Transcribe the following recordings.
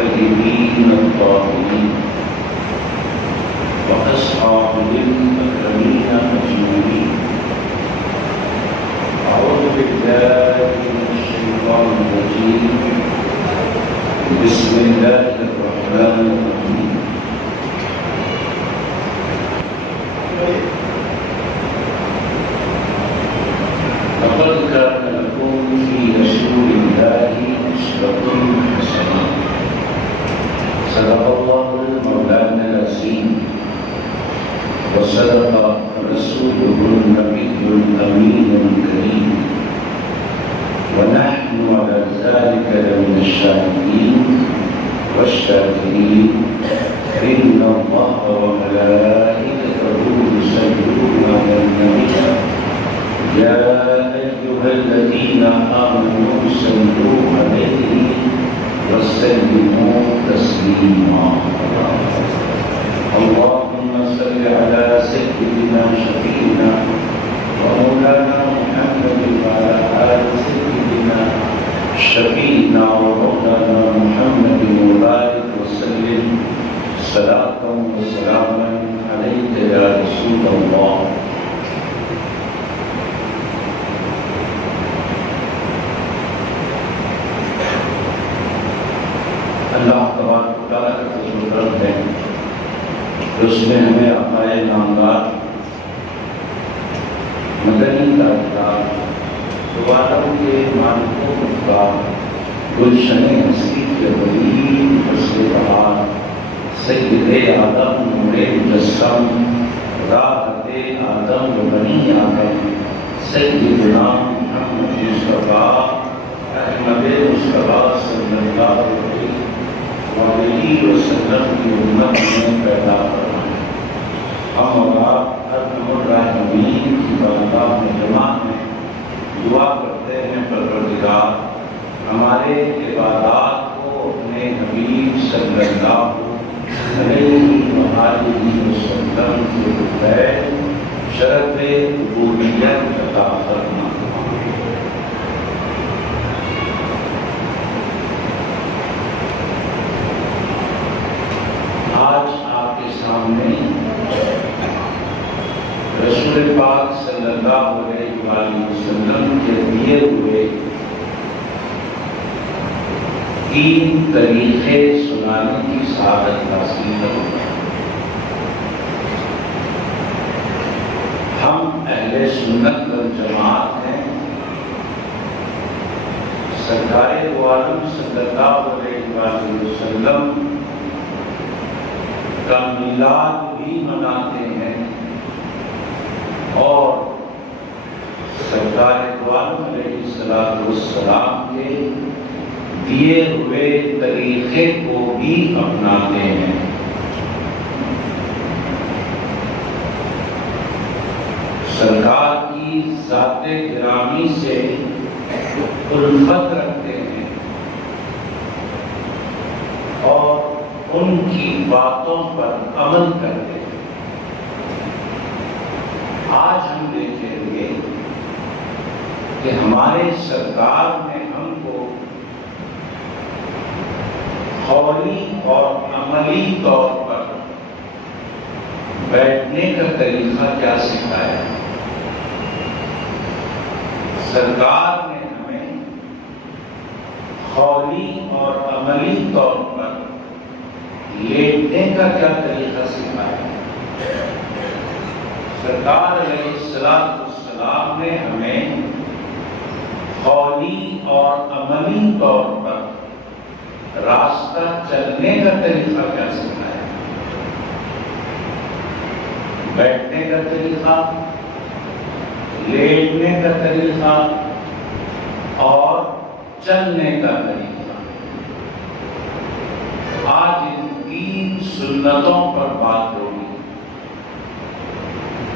الطيبين الطاهرين وأصحابه الأكرمين أجمعين. أعوذ بالله من الشيطان الرجيم. بسم الله الرحمن الرحيم. لقد كان لكم في رسول الله أسوة حسنة. صدق الله المولانا العظيم وصدق رسوله النبي الأمين الكريم، ونحن على ذلك لمن الشاهدين والشاكرين. إن الله وملائكته يصلون على النبي يا أيها الذين آمنوا صلوا عليه وسلموا تسليما. اللهم صل على سيدنا شفيعنا ومولانا محمد وعلى آل سيدنا شفيعنا ومولانا محمد وبارك وسلم صلاة وسلاما عليك يا رسول الله. اللہ تبارک و تعالیٰ کا فضل و کرم ہے کہ اس نے ہمیں عطائے نامدار مدنی کا کتاب دواروں کے مالکوں کا گلشن ہستی کے ولی فصل بہار سید آدم نور مجسم راحت آدم و بنی آدم سیدنا محمد مصطفیٰ احمد مصطفیٰ صلی اللہ علیہ وسلم کی امت میں پیدا کرنا. ہم اور آپ ارحم الراحمین کی بارگاہ میں جماعت میں دعا کرتے ہیں پروردگار ہمارے عبادات کو اپنے حبیب صلی اللہ علیہ وسلم کے بغیر شرف عبودیت عطا فرما. آج آپ کے سامنے رسول پاک صلی اللہ علیہ وسلم کے دیے ہوئے 3 طریقے سنانے کی سعادت حاصل کروں. ہم اہل سنت والجماعت ہیں. سرکار دو عالم صلی اللہ علیہ وسلم کا میلاد بھی مناتے ہیں اور سرکار دو عالم علیہ السلام کے دیے ہوئے طریقے کو بھی اپناتے ہیں. سرکار کی ذات گرامی سے الفت رکھتے ہیں اور ان کی باتوں پر عمل کرتے ہیں. آج ہم دیکھیں گے کہ ہمارے سرکار نے ہم کو قولی اور عملی طور پر بیٹھنے کا طریقہ کیا سکھایا. سرکار نے ہمیں قولی اور عملی طور پر لیٹنے کا کیا طریقہ سکھایا. سرکار علیہ السلام نے ہمیں قولی اور عملی طور پر راستہ چلنے کا طریقہ کیا سکھایا. بیٹھنے کا طریقہ، لیٹنے کا طریقہ اور چلنے کا طریقہ. آج ان 3 سنتوں پر بات ہوگی.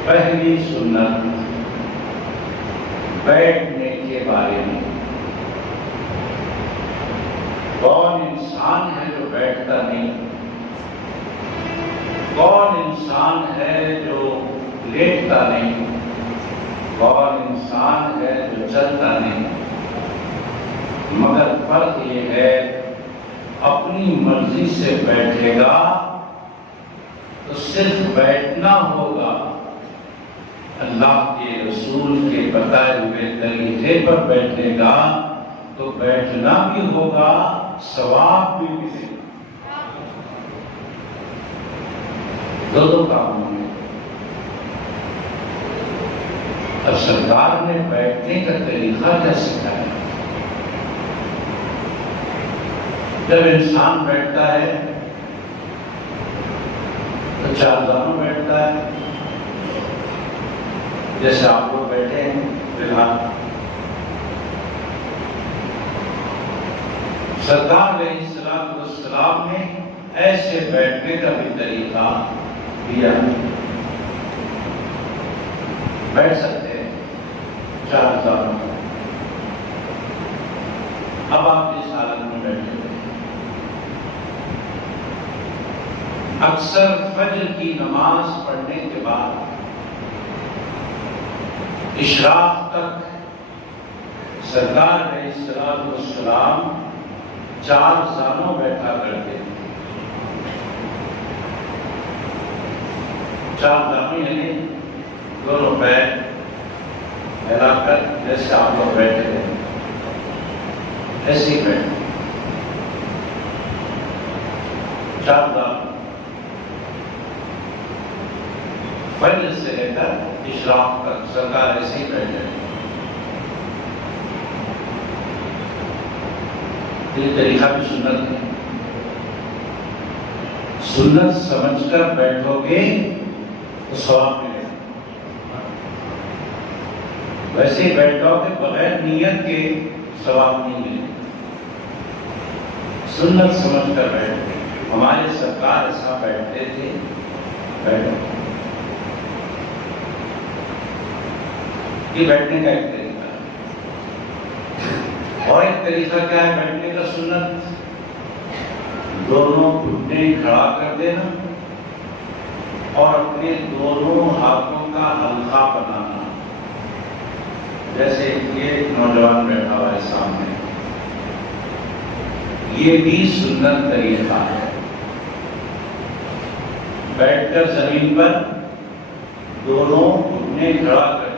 پہلی سنت بیٹھنے کے بارے میں. کون انسان ہے جو بیٹھتا نہیں؟ کون انسان ہے جو لیٹتا نہیں؟ کون انسان ہے جو چلتا نہیں؟ مگر فرق یہ ہے اپنی اپنی مرضی سے بیٹھے گا تو صرف بیٹھنا ہوگا، اللہ کے رسول کے بتائے ہوئے طریقے پر بیٹھے گا تو بیٹھنا بھی ہوگا، ثواب بھی ملے گا، دو کام ہوں گے۔ اب سرکار نے بیٹھنے کا طریقہ کیا سکھایا؟ جب انسان بیٹھتا ہے تو چار دانوں بیٹھتا ہے، جیسے آپ لوگ بیٹھے ہیں فی الحال۔ سرکار علیہ السلام نے ایسے بیٹھنے کا بھی طریقہ دیا، بیٹھ سکتے ہیں چار دانوں۔ اب آپ اس حالت میں بیٹھے ہوئے، اکثر فجر کی نماز پڑھنے کے بعد اشراق تک سرکار علیہ السلام چار زانوں بیٹھا کرتے تھے۔ چار زانوں یعنی دونوں پیر پھیلا کر جیسے آپ لوگ بیٹھے تھے ایسے ہی بیٹھے، چار زانوں فجر سے لے کر اشراق تک سرکار ایسے ہی بیٹھے۔ یہ طریقہ بھی سنت ہے، سنت سمجھ کر بیٹھو گے تو ثواب ملے گا، ویسے ہی بیٹھو گے بغیر نیت کے ثواب نہیں ملے گا۔ سنت سمجھ کر بیٹھو، ہمارے سرکار ایسا بیٹھتے تھے، بیٹھو۔ یہ بیٹھنے کا ایک طریقہ ہے، اور ایک طریقہ کیا ہے بیٹھنے کا سنت؟ دونوں گھٹنے کھڑا کر دینا اور اپنے دونوں ہاتھوں کا حلقہ بنانا، جیسے یہ نوجوان بیٹھا ہوا ہے سامنے، یہ بھی سنت طریقہ ہے۔ بیٹھ کر زمین پر دونوں گھٹنے کھڑا کر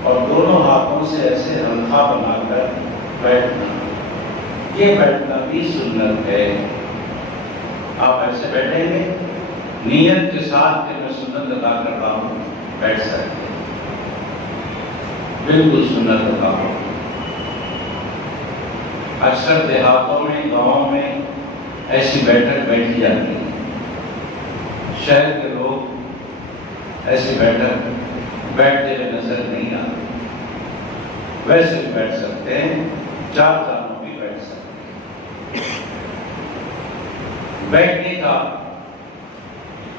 اور دونوں ہاتھوں سے ایسے حلقہ بنا کر بیٹھنا، یہ بیٹھنا بھی سنت ہے۔ آپ ایسے بیٹھیں گے نیت کے ساتھ کہ میں سنت ادا کر رہا ہوں، بیٹھ سکتے ہیں، بالکل سنت ادا ہو۔ اکثر دیہاتوں میں، گاؤں میں ایسی بیٹھک بیٹھی جاتی ہے، شہر کے لوگ ایسی بیٹھک بیٹھتے ہوئے نظر نہیں آتے، ویسے بھی بیٹھ سکتے ہیں، چار دانوں بھی بیٹھ سکتے ہیں۔ بیٹھنے کا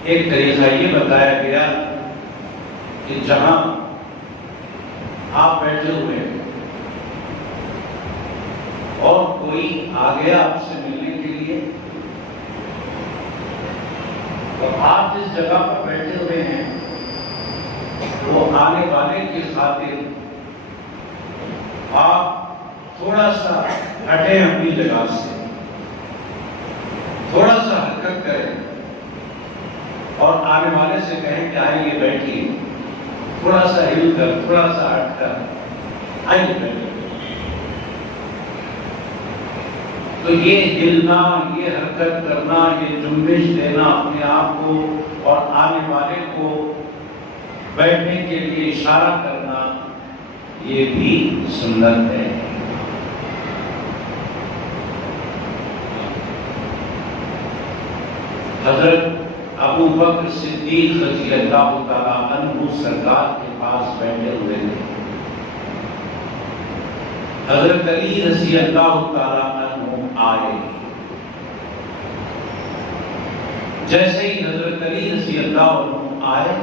ایک طریقہ یہ بتایا گیا کہ جہاں آپ بیٹھے ہوئے اور کوئی آ گیا آپ سے ملنے کے لیے، تو آپ جس جگہ پر بیٹھے ہوئے ہیں وہ آنے والے کی خاطر آپ تھوڑا سا ہٹیں اپنی جگہ سے، تھوڑا سا حرکت کریں اور آنے والے سے کہیں کہ آئیے بیٹھیے، تھوڑا سا ہل کر، تھوڑا سا ہٹ کر آئیے بیٹھیے۔ تو یہ ہلنا، یہ حرکت کرنا، یہ جنبش دینا اپنے آپ کو اور آنے والے کو بیٹھنے کے لیے اشارہ کرنا، یہ بھی سنت ہے۔ حضرت ابو بکر صدیق رضی اللہ تعالیٰ عنہ سرکار کے پاس بیٹھے ہوئے تھے، حضرت علی رضی اللہ تعالیٰ عنہ آئے، جیسے ہی حضرت علی رضی اللہ عنہ آئے،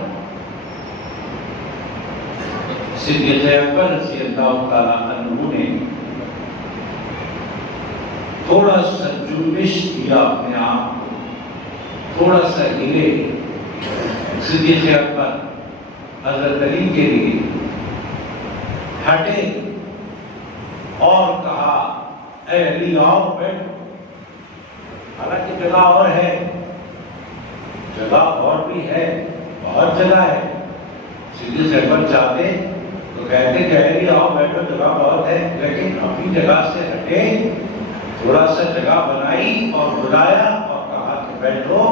صدیق اکبر رضی اللہ تعالیٰ عنہ نے تھوڑا سا جنبش کیا اپنے آپ کو، تھوڑا سا ہلے۔ صدیق اکبر حضرت علی کے لیے ہٹے اور کہا، اے علی آؤ بیٹھو، حالانکہ جگہ اور ہے، جگہ اور بھی ہے، بہت جگہ ہے. سیدھی سڑک چاہتے تو کہتے کہ جی آؤ بیٹھو، جگہ بہت ہے، لیکن اپنی جگہ سے ہٹے، تھوڑا سا جگہ بنائی اور بلایا اور کہا کہ بیٹھو.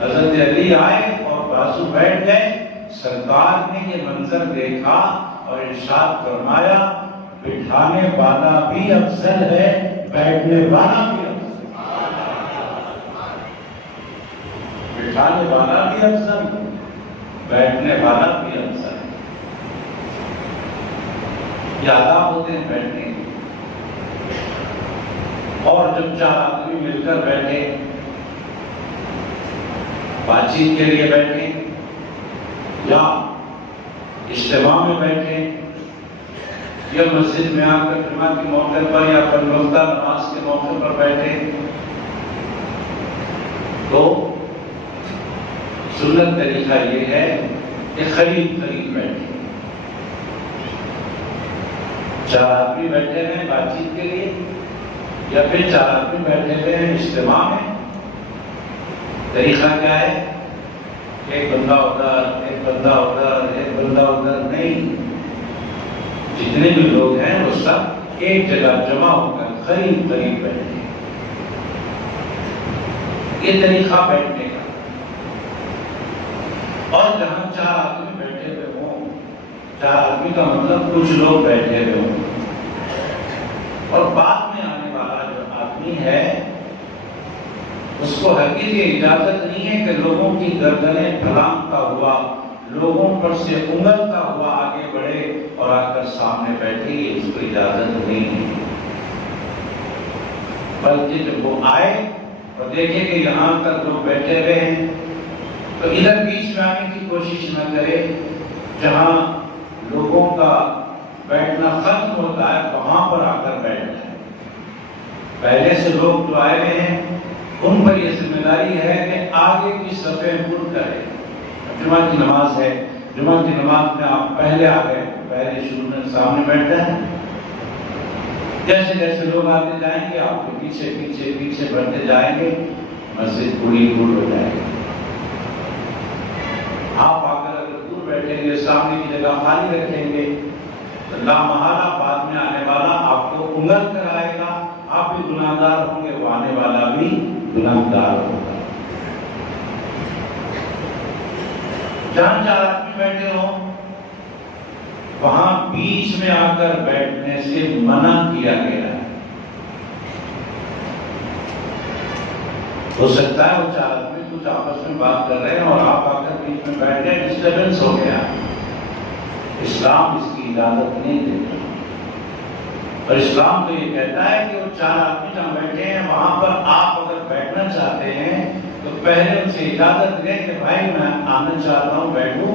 حضرت علی آئے اور بازو بیٹھ گئے. سرکار نے یہ منظر دیکھا اور ارشاد فرمایا بٹھانے والا بھی افضل ہے، بیٹھنے والا بھی افضل. بٹھانے والا بھی افضل، بیٹھنے والا بھی افضل. یہ آداب ہوتے ہیں بیٹھنے کے. اور جب 4 آدمی مل کر بیٹھے، بات چیت کے لیے بیٹھے یا اجتماع میں بیٹھے یا مسجد میں آ کر جمعہ کے موقع پر یا پنجوختہ نماز کے موقع پر بیٹھے، تو سنت طریقہ یہ ہے کہ قریب بیٹھے. 4 آدمی بیٹھے ہیں بات چیت کے لیے یا پھر 4 آدمی بیٹھے ہوئے ہیں اجتماع میں. طریقہ کیا ہے؟ ایک بندہ ادھر، ایک بندہ ادھر، ایک بندہ ادھر نہیں. جتنے بھی لوگ ہیں وہ سب ایک جگہ جمع ہو کر قریب بیٹھے. یہ طریقہ بیٹھنے کا. اور جہاں 4 آدمی بیٹھے ہوئے ہوں، 4 آدمی کا مطلب کچھ لوگ بیٹھے ہوئے ہوں، اور بعد میں آنے والا جو آدمی ہے اس کو ہرگز یہ اجازت نہیں ہے کہ لوگوں کی گردنیں پھلانگتا ہوا، لوگوں پر سے انگلتا ہوا آگے بڑھے اور آ کر سامنے بیٹھے. اس کو اجازت نہیں ہے. بلکہ جب وہ آئے اور دیکھے کہ یہاں تک لوگ بیٹھے ہوئے ہیں تو ادھر بیچ میں آنے کی کوشش نہ کرے. جہاں لوگوں کا بیٹھنا ختم ہوتا ہے وہاں پر آ کر بیٹھ جائے. پہلے سے لوگ جو آئے ہوئے ہیں ان پر یہ ذمہ داری ہے کہ آگے کی صفیں پر کریں. جمعہ کی نماز ہے، جمعہ کی نماز میں آپ پہلے آ گئے، پہلے شروع میں سامنے بیٹھتا ہے. جیسے جیسے لوگ آتے جائیں گے آپ کے پیچھے پیچھے پیچھے بڑھتے جائیں گے، مسجد پوری دور ہو جائے گی. آپ آ کر اگر دور بیٹھیں گے، سامنے کی جگہ خالی رکھیں گے تو لامحالہ بعد میں آنے والا آپ کو انگل کر آئے گا. آپ بھی گناہ گار ہوں گے، وہ آنے والا بھی گناہ گار ہوگا. جہاں 4 آدمی بیٹھے ہوں وہاں بیچ میں آ کر بیٹھنے سے منع کیا گیا ہے. ہو سکتا ہے وہ 4 آدمی کچھ آپس میں بات کر رہے ہیں اور آپ آ کر بیچ میں بیٹھ گئے، ڈسٹربنس ہو گیا. اسلام اس کی اجازت نہیں دیتا. اور اسلام تو یہ کہتا ہے کہ وہ 4 آدمی جہاں بیٹھے ہیں وہاں پر آپ اگر بیٹھنا چاہتے ہیں تو پہلے ان سے اجازت لیں کہ بھائی میں آنا چاہتا ہوں، بیٹھوں.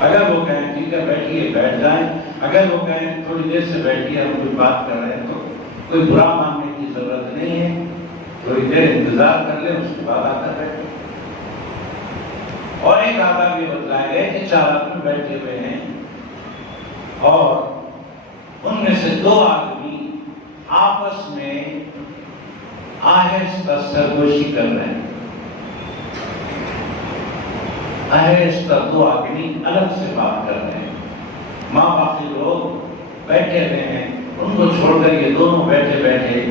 اگر وہ کہیں ٹھیک ہے بیٹھیے، بیٹھ جائیں. اگر وہ کہیں تھوڑی دیر سے بیٹھیے، ہم کوئی بات کر رہے ہیں، تو کوئی برا ماننے کی ضرورت نہیں ہے. تھوڑی دیر انتظار کر لیں، اس کے بعد آ کر بیٹھیں. اور ایک آداب یہ بتلایا گیا کہ 4 آدمی بیٹھے ہوئے ہیں اور ان میں سے 2 آدمی آپس میں آہستہ سرگوشی کر رہے ہیں. آہستہ 2 آدمی الگ سے بات کر رہے ہیں. ماں باقی لوگ بیٹھے ہوئے ہیں، ان کو چھوڑ کر یہ دونوں بیٹھے بیٹھے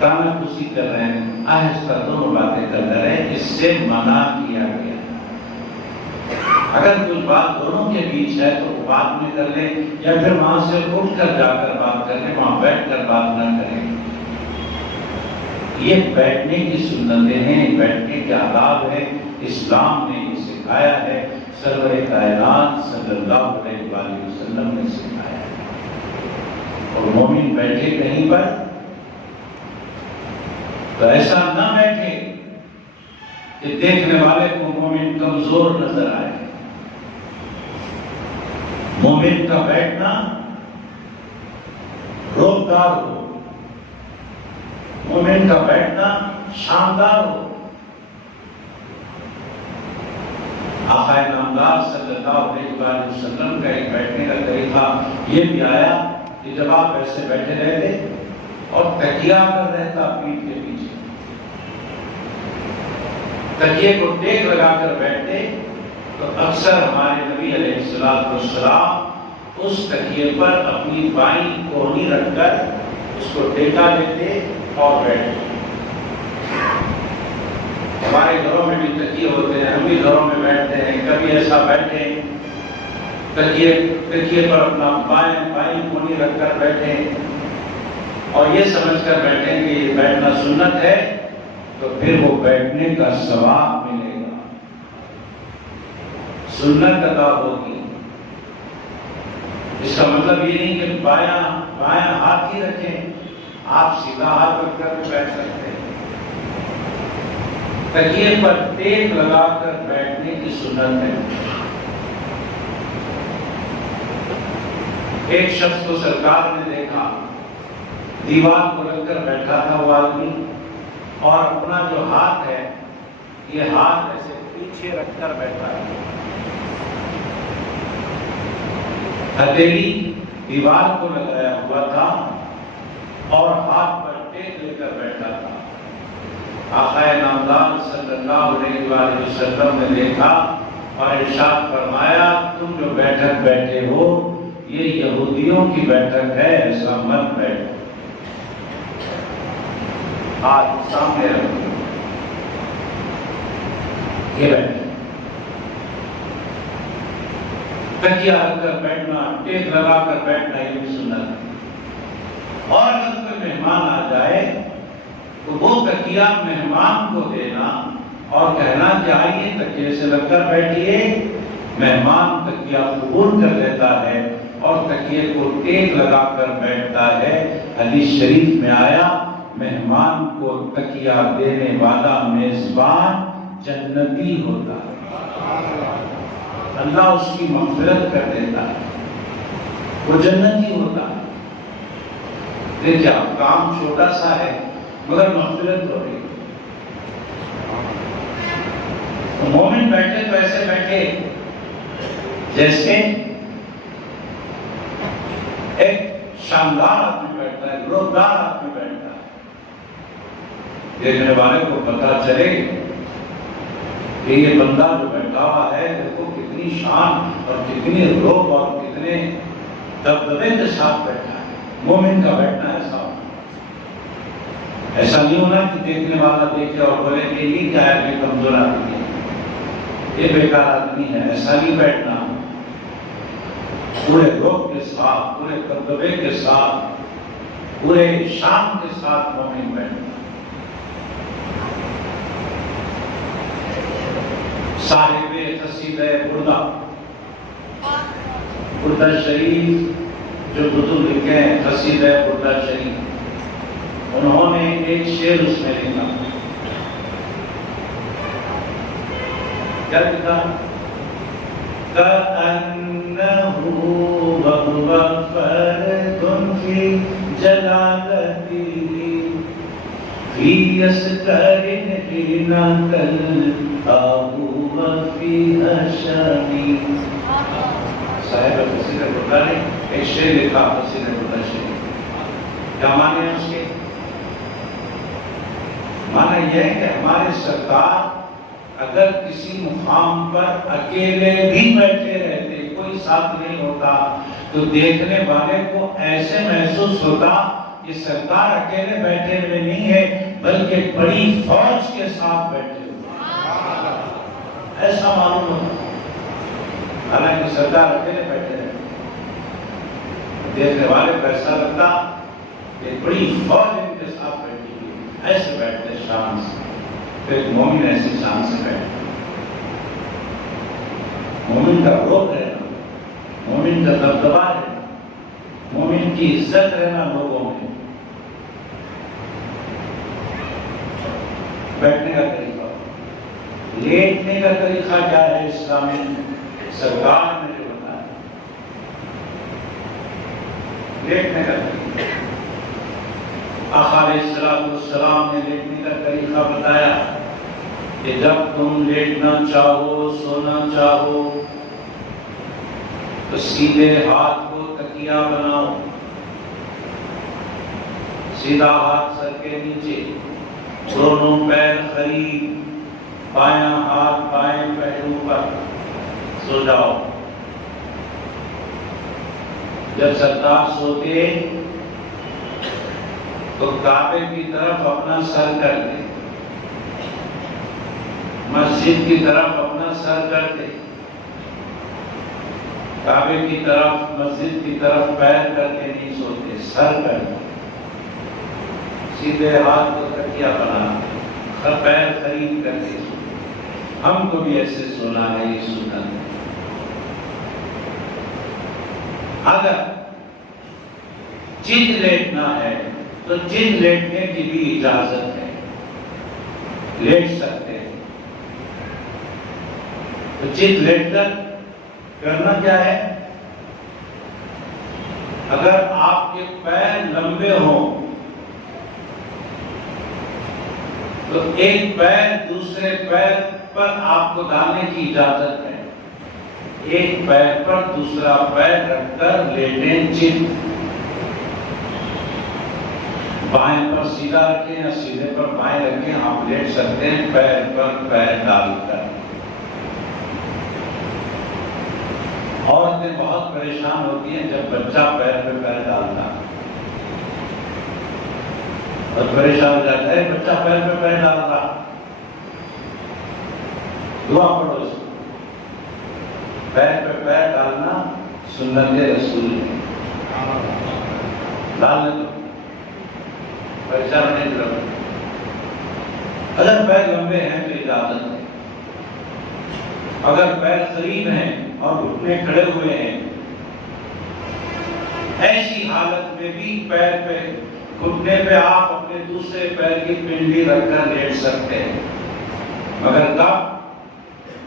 کانا کسی کر رہے ہیں، آہستہ دونوں باتیں کر رہے ہیں. اس سے منع کیا گیا. اگر کوئی بات دونوں کے بیچ ہے تو وہ بعد میں کر لیں یا پھر وہاں سے اٹھ کر جا کر بات کر لیں، وہاں بیٹھ کر بات نہ کریں. یہ بیٹھنے کی سنتیں ہیں، بیٹھنے کے آداب ہیں. اسلام نے یہ سکھایا ہے، سرور کائنات صلی اللہ علیہ وآلہ وسلم نے سکھایا ہے. اور مومن بیٹھے کہیں پر تو ایسا نہ بیٹھے کہ دیکھنے والے کو مومن کمزور نظر آئے. مومن کا بیٹھنا روبدار ہو، مومن کا بیٹھنا شاندار ہو. آقا نامدار صلی اللہ علیہ وآلہ وسلم کا ایک بیٹھنے کا طریقہ یہ بھی آیا کہ جب آپ ایسے بیٹھے رہتے اور تکیہ کر رہتا پیٹھ کے پیچھے تکیے کو ٹیک لگا کر بیٹھتے تو اکثر ہمارے نبی علیہ السلام اس تکیے پر اپنی بائیں کوہنی رکھ کر اس کو ٹیکا دیتے اور بیٹھتے۔ ہمارے گھروں میں بھی تکیے ہوتے ہیں، ہم بھی گھروں میں بیٹھتے ہیں، کبھی ایسا بیٹھے تکیے پر اپنا بائیں کوہنی رکھ کر بیٹھے اور یہ سمجھ کر بیٹھیں کہ یہ بیٹھنا سنت ہے، تو پھر وہ بیٹھنے کا ثواب ملے گا، سنت ادا ہوگی۔ اس کا مطلب یہ نہیں کہ بایاں ہاتھ ہی رکھیں، آپ سیدھا ہاتھ رکھ کر بھی بیٹھ سکتے ہیں۔ تکیے پر ٹیک لگا کر بیٹھنے کی سنت ہے۔ ایک شخص کو سرکار نے دیکھا، دیوار کو رکھ کر بیٹھا تھا وہ آدمی، اور اپنا جو ہاتھ ہے یہ ہاتھ ایسے پیچھے رکھ کر بیٹھا ہے، ہتھیلی دیوار کو لگایا ہوا تھا اور ہاتھ پر ٹیک لے کر بیٹھا تھا۔ آقا نامدار صلی اللہ علیہ وآلہ وسلم نے دیکھا اور ارشاد فرمایا، تم جو بیٹھک بیٹھے ہو یہ یہودیوں کی بیٹھک ہے، ایسا مت بیٹھو، ہاتھ سامنے رکھو، یہ بیٹھے۔ تکیہ رکھ کر بیٹھنا، ٹیک لگا کر بیٹھنا، یہ بھی سنت ہے۔ اور اگر کوئی مہمان آ جائے تو وہ تکیہ مہمان کو دینا اور کہنا کہ آئیے تکیے سے لگ کر بیٹھیے، مہمان تکیہ قبول کر لیتا ہے اور تکیے کو ٹیک لگا کر بیٹھتا ہے۔ حدیث شریف میں آیا، مہمان کو تکیہ دینے والا میزبان جنتی ہوتا ہے، اللہ اس کی مغفرت کر دیتا ہے، وہ جنتی ہوتا ہے۔ دیکھیں کام چھوٹا سا ہے مگر مغفرت ہو رہی ہے۔ مومن بیٹھے تو ایسے بیٹھے جیسے ایک شاندار آدمی بیٹھتا ہے، گروہدار آدمی بیٹھتا ہے، دیکھنے والے کو پتا چلے کہ یہ بندہ جو بیٹھا ہوا ہے دیکھو کتنی شان اور کتنی روب اور کتنے دبدبے کے ساتھ بیٹھا ہے۔ مومن کا بیٹھنا ایسا ہونا، ایسا نہیں ہونا کہ دیکھنے والا دیکھے اور بولے کہ یہ کیا ہے، یہ کمزور آدمی ہے، یہ بیکار آدمی ہے، ایسا نہیں بیٹھنا۔ پورے روب کے ساتھ، پورے دبدبے کے ساتھ، پورے شان کے ساتھ مومن بیٹھنا۔ صاحب قصیدہ بردہ شریف جو بزرگ لکھے ہیں، قصیدہ بردہ شریف، انہوں نے ایک شعر اس میں لکھا، کیا لکھا؟ كأنه وهو فرد في جلالته في يسكر حين تلقاه وفي أشامي۔ صاحب قصیدہ بردہ نے ایک شعر لکھا، قصیدہ بردہ شریف۔ کیا معنی ہے اس کے؟ معنی یہ ہے کہ ہمارے سرکار اگر کسی مقام پر اکیلے بھی بیٹھے رہتے، کوئی ساتھ نہیں ہوتا، تو دیکھنے والے کو ایسے محسوس ہوتا کہ سرکار اکیلے بیٹھے ہوئے نہیں ہے بلکہ بڑی فوج کے ساتھ بیٹھے ہوئے، ایسا معلوم ہوتا۔ حالانکہ سرکار اکیلے بیٹھے رہتے، دیکھنے والے کو ایسا لگتا کہ بڑی فوج ان کے ساتھ بیٹھی ہوئی، ایسے بیٹھتے شان سے۔ تو ایک مومن ایسی شان سے بیٹھتا، مومن کا روب رہنا، مومن کا دبدبا رہنا، مومن کی عزت رہنا لوگوں میں۔ بیٹھنے کا طریقہ، لیٹنے کا طریقہ کیا ہے اسلام میں؟ سرکار نے جو بتایا لیٹنے کا طریقہ، آقا علیہ السلام نے لیٹنے کا طریقہ بتایا کہ جب تم لیٹنا چاہو، سونا چاہو تو سیدھے ہاتھ کو تکیہ بناؤ، سیدھا ہاتھ سر کے نیچے، دونوں پیر قریب، بایاں ہاتھ بائیں پہلو پر سو جاؤ. جب سرکار سوتے تو کعبے کی طرف اپنا سر کرتے, مسجد کی طرف اپنا سر کرتے, کعبے کی طرف مسجد کی طرف پیر کر کے نہیں سوتے, سر کرتے, سیدھے ہاتھ کو تکیہ بنا پیر قریب کر کے سوتے. ہم کو بھی ایسے سونا ہے, یہ سنت ہے. اگر چت لیٹنا ہے تو چت لیٹنے کی بھی اجازت ہے, لیٹ سکتے ہیں. تو چت لیٹ کر کرنا کیا ہے, اگر آپ کے پیر لمبے ہوں تو ایک پیر دوسرے پیر پر آپ کو ڈالنے کی اجازت ہے. ایک پیر پر دوسرا پیر رکھ کر لیٹیں, چت بائیں پر سیدھا رکھیں یا سیدھے پر بائیں رکھیں, آپ لیٹ سکتے ہیں پیر پر پیر ڈال کر. عورتیں بہت پریشان ہوتی ہیں جب بچہ پیر پہ پیر ڈالتا ہے, اور پریشان ہو جاتا ہے بچہ پیر پہ پیر ڈال رہا. دعا پڑھو اس کو. پیر پہ پیر ڈالنا سنت رسول ہے, ڈالنے دو, پریشان نہیں کرو. اگر پیر لمبے ہیں تو اجازت ہے, اگر پیر قریب ہیں اور گھٹنے کھڑے ہوئے ہیں, ایسی حالت میں بھی پیر پہ گھٹنے پہ آپ اپنے دوسرے پیر کی پنڈلی رکھ کر لیٹ سکتے ہیں. مگر کب؟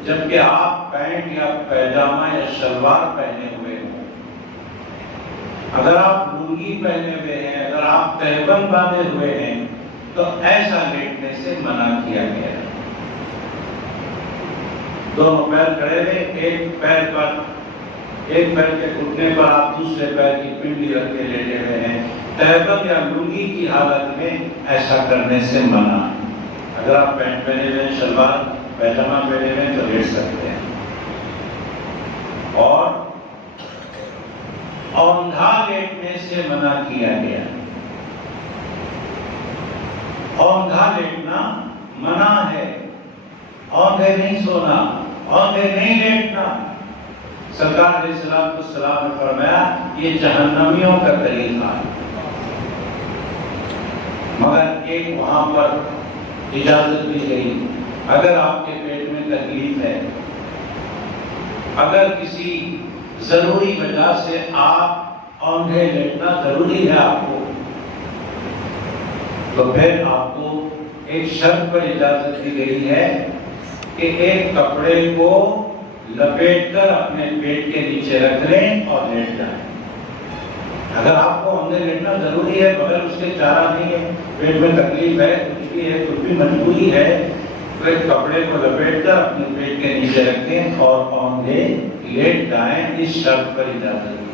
جبکہ آپ پینٹ یا پیجامہ یا شلوار پہنے ہوئے ہوں. اگر آپ لنگی پہنے ہوئے ہیں, اگر آپ تہبند باندھے ہوئے ہیں, تو ایسا لیٹنے سے منع کیا گیا ہے. دونوں پیر کھڑے ہوئے, ایک پیر کے گھٹنے پر آپ دوسرے پیر کی پنڈلی رکھ کے لیٹے ہوئے ہیں. تہبند یا لنگی کی حالت میں ایسا کرنے سے منع. اگر آپ پینٹ پہنے ہوئے ہیں, شلوار پیجامہ پہنے ہوئے ہیں, تو لیٹ سکتے ہیں. اور اوندھا لیٹنے سے منع کیا گیا. اوندھا لیٹنا منع ہے, اوندھے نہیں سونا, اوندھے نہیں لیٹنا. سرکار علیہ السلام نے فرمایا یہ جہنمیوں کا طریقہ ہے. مگر ایک وہاں پر اجازت دی گئی, اگر آپ کے پیٹ میں تکلیف ہے, اگر کسی ضروری وجہ سے آپ اوندھے لیٹنا ضروری ہے آپ کو, تو پھر آپ کو ایک شرط پر اجازت دی گئی ہے کہ ایک کپڑے کو لپیٹ کر اپنے پیٹ کے نیچے رکھ لیں اور لیٹ جائیں. اگر آپ کو اوندھے لیٹنا ضروری ہے مگر اس کے چارہ نہیں ہے, پیٹ میں تکلیف ہے, کچھ بھی ہے, کچھ بھی مجبوری ہے, تو ایک کپڑے کو لپیٹ کر اپنے پیٹ کے نیچے رکھیں اور اوندھے لیٹ جائیں. اس شرط پر اجازت دی.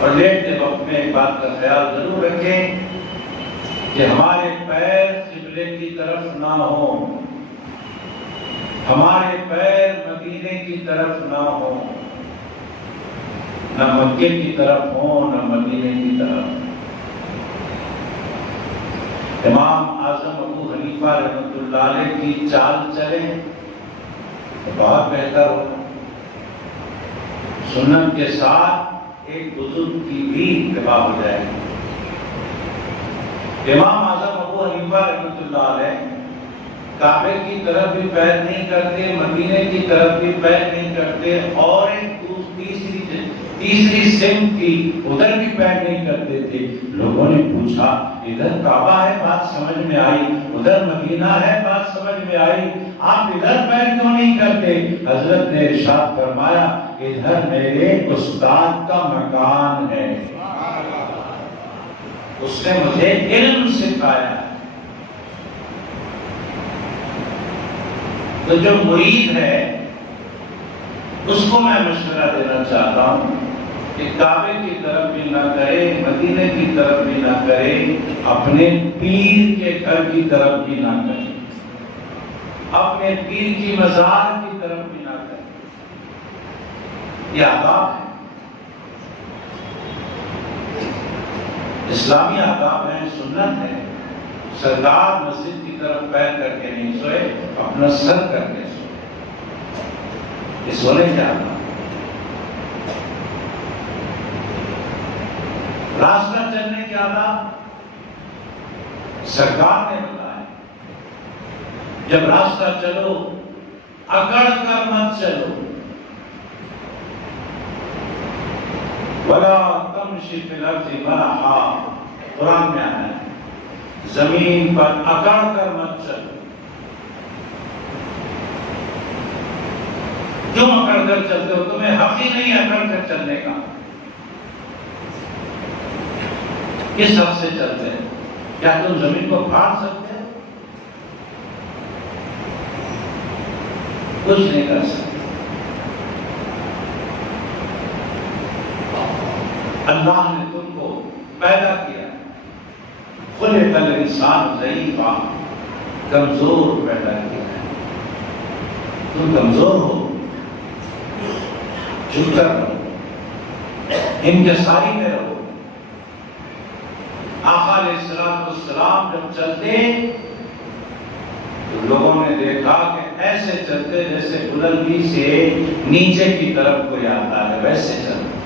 اور لیٹتے وقت میں ایک بات کا خیال ضرور رکھیں کہ ہمارے پیر قبلے کی طرف نہ ہوں, ہمارے پیر مدینے کی طرف نہ ہوں, نہ مکے کی طرف ہوں نہ مدینے کی طرف. امام اعظم ابو حنیفہ رحمۃ اللہ علیہ کی چال چلیں تو بہت بہتر ہوگا. سنت کے ساتھ ایک بزرگ کی بھی اتباع ہو جائے گی. امام اعظم ابو حنیفہ رحمۃ اللہ علیہ کعبے کی طرف بھی پیر نہیں کرتے, مدینے کی طرف بھی پیر نہیں کرتے, اور ایک تیسری سمت تھی ادھر بھی پیر نہیں کرتے تھے. لوگوں نے پوچھا ادھر کعبہ ہے, بات سمجھ میں آئی, ادھر مدینہ ہے, بات سمجھ میں آئی, آپ ادھر پیر کیوں نہیں کرتے؟ حضرت نے ارشاد فرمایا ادھر میرے استاد کا مکان ہے, اس نے مجھے علم سکھایا. تو جو مرید ہے اس کو میں مشورہ دینا چاہتا ہوں کہ کعبے کی طرف بھی نہ کرے, مدینے کی طرف بھی نہ کرے، اپنے پیر کے گھر کی طرف بھی نہ کرے، اپنے پیر کی مزار کی طرف بھی نہ کرے۔ یہ آداب ہے، اسلامی آداب ہے، سنت ہے۔ سرکار مسجد کی طرف پیر کر کے نہیں سوئے، اپنا سر کر کے سوئے۔ یہ سونے کیا آداب؟ راستہ چلنے کے آداب سرکار نے بتایا، جب راستہ چلو اکڑ کر مت چلو، وَلَا تَمْشِ فِي الْأَرْضِ مَرَحًا، قرآن میں آیا ہے، زمین پر اکڑ کر مت چلو۔ کیوں اکڑ کر چلتے ہو؟ تمہیں حق ہی نہیں اکڑ کر چلنے کا۔ کس حق سے چلتے ہیں؟ کیا تم زمین کو پھاڑ سکتے ہو؟ کچھ نہیں کر سکتے۔ اللہ نے تم کو پیدا کیا، خلق الانسان ضعیفا، کمزور پیدا کیا ہے۔ تم کمزور ہو، چپ کر رہو، انکساری میں رہو۔ آقا علیہ السلام جب چلتے تو لوگوں نے دیکھا کہ ایسے چلتے جیسے بلندی سے نیچے کی طرف کوئی آتا ہے، ویسے چلتے۔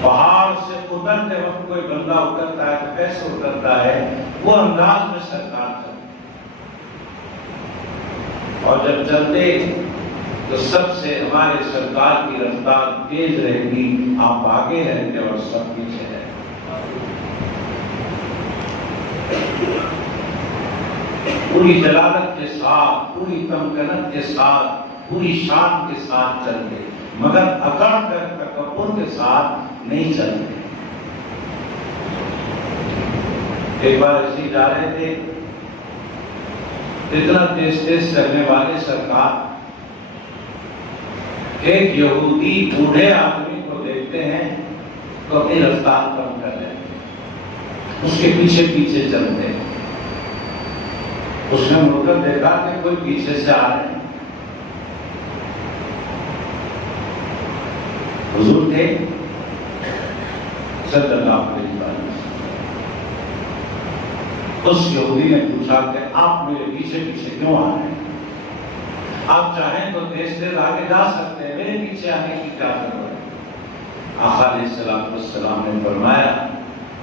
پہاڑ سے اترتے وقت کوئی بندہ اترتا ہے تو کیسے اترتا ہے، وہ انداز میں سرکار چلتے۔ اور جب چلتے تو سب سے ہمارے سرکار کی رفتار تیز رہتی، آپ آگے رہتے اور سب پیچھے رہتے۔ پوری جلالت کے ساتھ، پوری تمکنت کے ساتھ، پوری شان کے ساتھ چلتے، مگر اکڑ کر تکبر کے ساتھ نہیں چلتے۔ ایک بار ایسی جا رہے تھے، اتنا تیز تیز چلنے والے سرکار ایک یہودی بوڑھے آدمی کو دیکھتے ہیں تو اپنی رفتار کم کر لیتے ہیں، اس کے پیچھے پیچھے چلتے ہیں۔ اس نے مڑ کر دیکھا کہ کوئی پیچھے سے آ رہے ہیں، حضور تھے صلی اللہ علیہ وسلم۔ اس یہودی نے پوچھا کہ آپ میرے پیچھے پیچھے کیوں آ رہے ہیں؟ آپ چاہیں تو تیز تیز آگے جا سکتے ہیں، میرے پیچھے آنے کی کیا ضرورت ہے؟ آقا علیہ السلام نے فرمایا،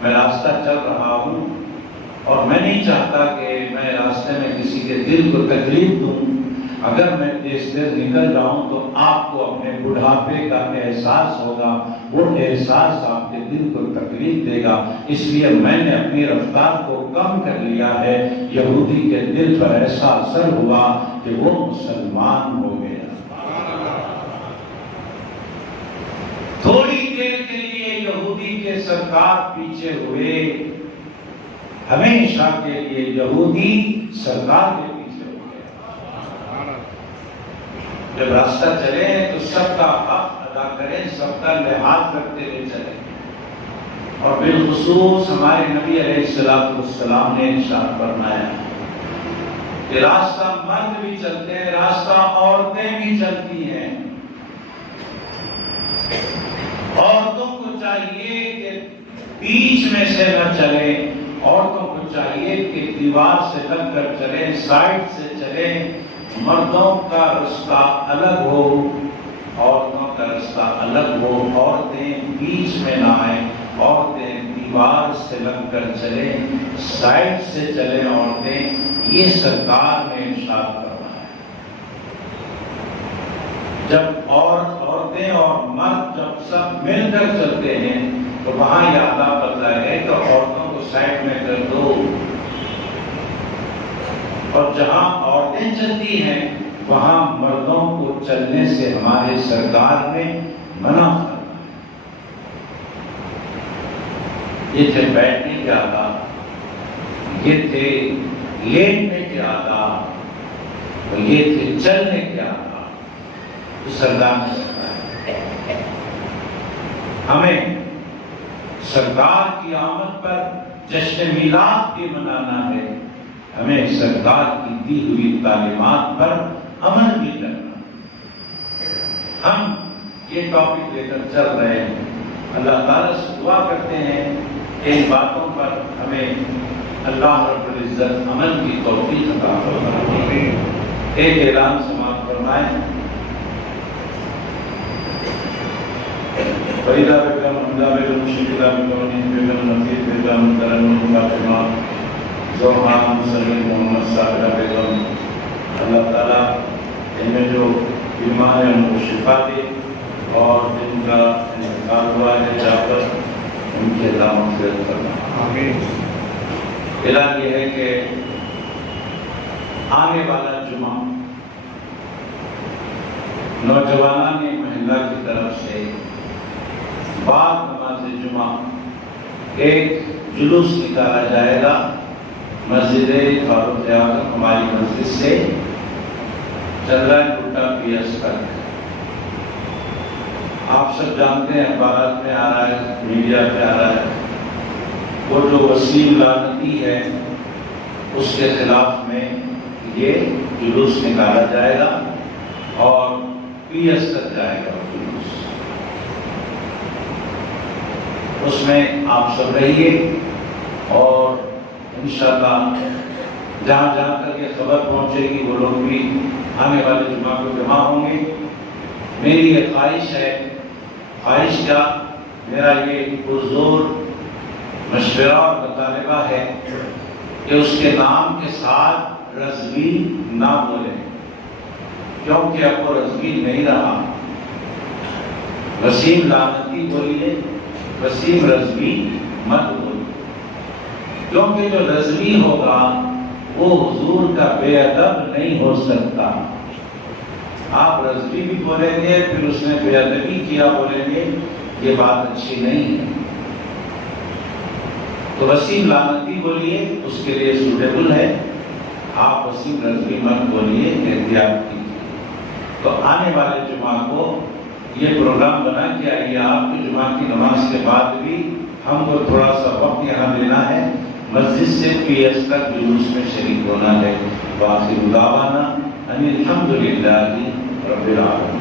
میں راستہ چل رہا ہوں اور میں نہیں چاہتا کہ میں راستے میں کسی کے دل کو تکلیف دوں۔ اگر میں تیز تیز نکل جاؤں تو آپ کو اپنے بڑھاپے کا احساس ہوگا، وہ احساس آپ کے دل کو تکلیف دے گا، اس لیے میں نے اپنی رفتار کو کم کر لیا ہے۔ یہودی کے دل پر ایسا اثر ہوا کہ وہ مسلمان ہو گیا۔ تھوڑی دیر کے لیے یہودی کے سرکار پیچھے ہوئے، ہمیشہ کے لیے یہودی سرکار کے پیچھے ہو گئے۔ جب راستہ چلے تو سب کا حق ادا کریں، سب کا لحاظ رکھتے ہوئے چلیں۔ اور بالخصوص ہمارے نبی علیہ السلام نے ارشاد فرمایا کہ راستہ مرد بھی چلتے ہیں، راستہ عورتیں بھی چلتی ہیں۔ عورتوں کو چاہیے کہ بیچ میں سے نہ چلیں، عورتوں کو چاہیے کہ دیوار سے لگ کر چلیں، سائڈ سے چلیں۔ مردوں کا رستہ الگ ہو، عورتوں کا رستہ الگ ہو، عورتیں بیچ میں نہ آئیں، عورتیں دیوار سے لگ کر چلیں، سائڈ سے چلیں عورتیں۔ یہ سرکار نے ارشاد فرمایا۔ جب عورتیں اور مرد جب سب مل کر چلتے ہیں تو وہاں یہ آداب بتایا ہے کہ عورتوں کو سائڈ میں کر دو، اور جہاں عورتیں چلتی ہیں وہاں مردوں کو چلنے سے ہمارے سرکار نے منع فرمایا۔ یہ تھے بیٹھنے کے آداب، یہ تھے لیٹنے کے آداب، اور یہ تھے چلنے کے آداب۔ تو سردار نے بتایا ہمیں سرکار کی آمد پر جشن میلاد بھی منانا ہے، ہمیں سرکار کی دی ہوئی تعلیمات پر عمل بھی کرنا۔ ہم یہ ٹاپک لے کر چل رہے ہیں، اللہ تعالیٰ سے دعا کرتے ہیں کہ ان باتوں پر ہمیں اللہ رب العزت عمل کی توفیق عطا فرمائے۔ ایک اعلان سماعت فرمائیں۔ فریدہ بیگم، حمدہ بیگم، شکیلہ بیگم، بیگم نفیس بیگم، ترنم فاطمہ، زوحان سلیم محمد صابرہ بیگم، اللہ تعالیٰ ان میں جو بیمار ہیں ان کو شفا دے، اور جن کا انتقال ہوا ہے جا کر ان کی عطا مغفرت فرما۔ آمین۔ اعلان یہ ہے کہ آنے والا جمعہ نوجوانان محلہ کی طرف سے بعد نماز جمعہ ایک جلوس نکالا جائے گا مسجد فاروق اعظم، ہماری مسجد سے چندرا ٹوٹا پی ایس تک۔ آپ سب جانتے ہیں، اخبارات میں آ رہا ہے، میڈیا پہ آ رہا ہے، وہ جو وسیم لعنتی ہے اس کے خلاف میں یہ جلوس نکالا جائے گا اور پی ایس تک جائے گا جلوس۔ اس میں آپ سب رہیے اور انشاءاللہ جہاں جہاں تک یہ خبر پہنچے گی وہ لوگ بھی آنے والے جمعہ کو جمع ہوں گے۔ میری یہ خواہش ہے، خواہش کیا، میرا یہ پرزور مشورہ اور مطالبہ ہے کہ اس کے نام کے ساتھ رضوی نہ بولیں، کیونکہ اب وہ رضوی نہیں رہا۔ وسیم لعنتی بولیے، وسیم رضوی مت بولیے، کیونکہ جو رضوی ہوگا وہ حضور کا بے ادب نہیں ہو سکتا۔ آپ رضوی بھی بولیں گے پھر اس نے بے ادبی کیا بولیں گے، یہ بات اچھی نہیں ہے۔ تو وسیم لعنتی بولیے، اس کے لیے سوٹیبل ہے، آپ وسیم رضوی مت بولیے، احتیاط کیجیے۔ تو آنے والے جمعہ کو یہ پروگرام بنا کے آئیے آپ کی، جمعہ کی نماز کے بعد بھی ہم کو تھوڑا سا وقت یہاں لینا ہے، مسجد سے پی ایس تک جلوس میں شریک ہونا ہے۔ وآخر دعوانا ان الحمد للہ رب العالمین۔